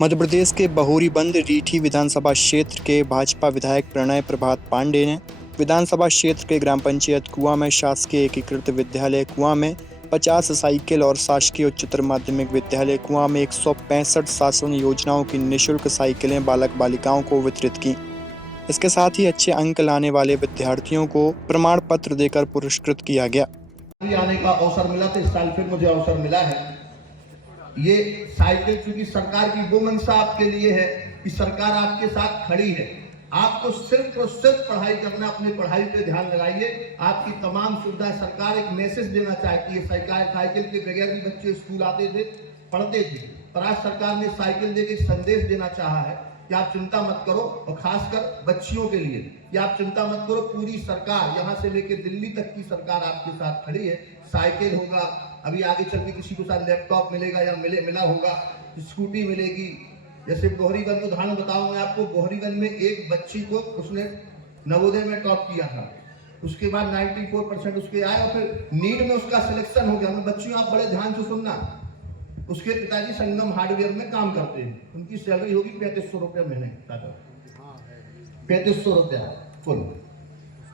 मध्य प्रदेश के बहोरीबंद रीठी विधानसभा क्षेत्र के भाजपा विधायक प्रणय प्रभात पांडे ने विधानसभा क्षेत्र के ग्राम पंचायत कुआं में शासकीय एकीकृत विद्यालय कुआं में 50 साइकिल और शासकीय उच्चतर माध्यमिक विद्यालय कुआं में 165 शासन योजनाओं की निःशुल्क साइकिलें बालक बालिकाओं को वितरित की। इसके साथ ही अच्छे अंक लाने वाले विद्यार्थियों को प्रमाण पत्र देकर पुरस्कृत किया गया। आने का अवसर मिला तो इस साल फिर मुझे अवसर मिला है। ये साइकिल चूंकि सरकार की वो मंशा आपके लिए है कि सरकार आपके साथ खड़ी है, आपको सिर्फ और सिर्फ पढ़ाई करना, अपनी पढ़ाई पे ध्यान लगाइए। आपकी तमाम सुविधाएं सरकार एक मैसेज देना चाहती है। साइकिल के बगैर भी बच्चे स्कूल आते थे, पढ़ते थे, पर आज सरकार ने साइकिल देकर एक संदेश देना चाहा है कि आप चिंता मत करो, और खासकर बच्चियों के लिए कि आप चिंता मत करो, पूरी सरकार यहाँ से लेकर दिल्ली तक की सरकार आपके साथ खड़ी है। साइकिल होगा, अभी आगे चल के किसी को साथ लैपटॉप मिलेगा या मिला होगा, स्कूटी मिलेगी। जैसे बोहरीगंज में उदाहरण बताऊं मैं आपको, बोहरीगंज में एक बच्ची को उसने नवोदय में टॉप किया था, उसके बाद 94% उसके आए और फिर नीट में उसका सिलेक्शन हो गया। मैं बच्चियों आप बड़े ध्यान से सुनना, उसके पिताजी संगम हार्डवेयर में काम करते हैं, उनकी सैलरी होगी 3500 रुपये महीने, 3500 रुपया फुल।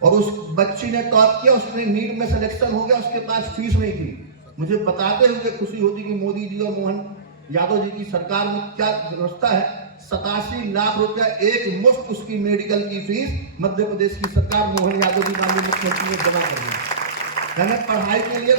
और उस बच्ची ने टॉप किया, उसने नीट में सिलेक्शन हो गया, उसके पास फीस नहीं थी। मुझे बताते हुए खुशी होती कि मोदी जी और मोहन यादव जी की सरकार में क्या व्यवस्था है। 87 लाख रुपया एक मुफ्त उसकी मेडिकल की फीस मध्य प्रदेश की सरकार मोहन यादव जी माननीय मुख्यमंत्री ने जमा कर दी। यानी पढ़ाई के लिए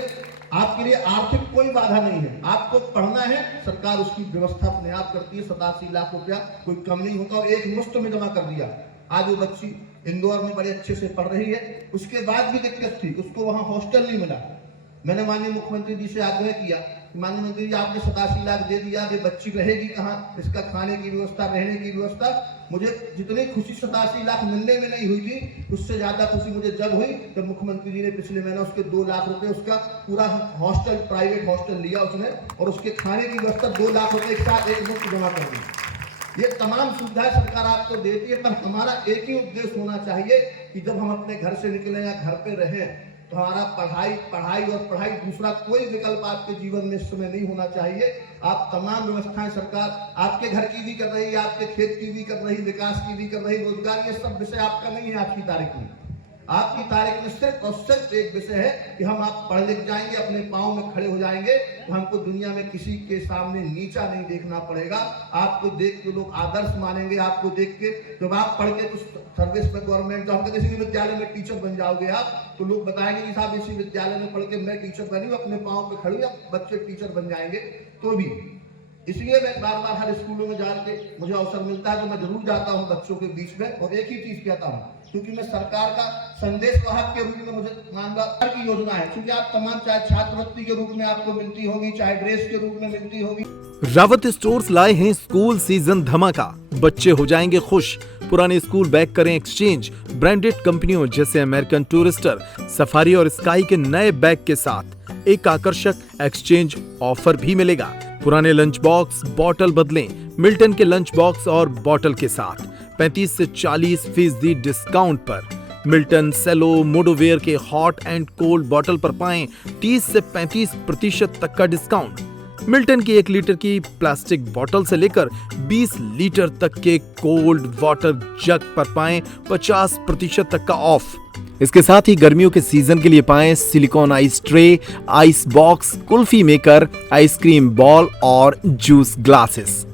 आपके लिए आर्थिक कोई बाधा नहीं है, आपको पढ़ना है, सरकार उसकी व्यवस्था अपने आप करती है। 87 लाख रुपया कोई कम नहीं होता और एक मुफ्त में जमा कर दिया। आज वो बच्ची इंदौर में बड़े अच्छे से पढ़ रही है। उसके बाद भी दिक्कत थी, उसको वहां हॉस्टल नहीं मिला। मैंने माननीय मुख्यमंत्री जी से आग्रह किया, माननीय मंत्री जी आपने 87 लाख दे दिया, ये बच्ची रहेगी कहाँ, इसका खाने की व्यवस्था, रहने की व्यवस्था। मुझे जितनी खुशी 87 लाख मिलने में नहीं हुई थी, उससे ज्यादा खुशी मुझे जब हुई जब मुख्यमंत्री जी ने पिछले महीने उसके 2 लाख रुपए, उसका पूरा हॉस्टल, प्राइवेट हॉस्टल लिया उसने और उसके खाने की व्यवस्था 2 लाख रुपए एक साथ एक मुफ्त जमा कर दी। ये तमाम सुविधाएं सरकार आपको देती है, पर हमारा एक ही उद्देश्य होना चाहिए कि जब हम अपने घर से निकले या घर पे रहें तो हमारा पढ़ाई और पढ़ाई, दूसरा कोई विकल्प आपके जीवन में इस समय नहीं होना चाहिए। आप तमाम व्यवस्थाएं सरकार आपके घर की भी कर रही है, आपके खेत की भी कर रही, विकास की भी कर रही, रोजगार, ये सब विषय आपका नहीं है। आपकी तारीख में सिर्फ और सिर्फ एक विषय है कि हम आप पढ़ लिख जाएंगे, अपने पांव में खड़े हो जाएंगे, तो हमको दुनिया में किसी के सामने नीचा नहीं देखना पड़ेगा। आपको देख के लोग आदर्श मानेंगे, आपको देख के जब आप पढ़ के कुछ सर्विस में, गवर्नमेंट जॉब करके किसी विद्यालय में टीचर बन जाओगे आप, तो लोग बताएंगे कि साहब इसी विद्यालय में पढ़ के मैं टीचर बनी हूँ, अपने पाँव पे खड़ी हूँ, बच्चे टीचर बन जाएंगे। तो भी इसलिए मैं बार बार हर स्कूलों में जाके मुझे अवसर मिलता है तो मैं जरूर जाता हूँ बच्चों के बीच में, और एक ही चीज कहता हूँ, क्योंकि मैं सरकार का संदेश वाहक के रूप में मुझे मानवा की योजना है, क्योंकि आप तमाम, चाहे छात्रवृत्ति के रूप में आपको मिलती होगी, चाहे ड्रेस के रूप में मिलती होगी। रावत स्टोर्स लाए हैं स्कूल सीजन धमाका, बच्चे हो जाएंगे खुश। पुराने स्कूल बैग करें एक्सचेंज ब्रांडेड कंपनियों जैसे अमेरिकन टूरिस्टर, सफारी और स्काई के नए बैग के साथ एक आकर्षक एक्सचेंज ऑफर भी मिलेगा। पुराने लंच बॉक्स बॉटल बदलें मिल्टन के लंच बॉक्स और बॉटल के साथ 35 से 40% डिस्काउंट पर। मिल्टन, सेलो, मोडोवेयर के हॉट एंड कोल्ड बॉटल पर पाएं 30 से 35% तक का डिस्काउंट। मिल्टन की 1 लीटर की प्लास्टिक बॉटल से लेकर 20 लीटर तक के कोल्ड वाटर जग पर पाएं 50% तक का ऑफ। इसके साथ ही गर्मियों के सीजन के लिए पाएं silicon ice tray, ice box, kulfi maker, ice cream ball और जूस ग्लासेस।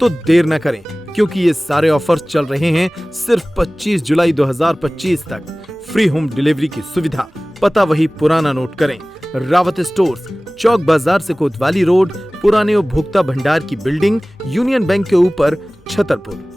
तो देर न करें, क्योंकि ये सारे ऑफर्स चल रहे हैं सिर्फ 25 जुलाई 2025 तक। फ्री होम डिलीवरी की सुविधा, पता वही पुराना नोट करें। रावत स्टोर्स, चौक बाजार से कोतवाली रोड, पुराने उपभोक्ता भंडार की बिल्डिंग, यूनियन बैंक के ऊपर, छतरपुर।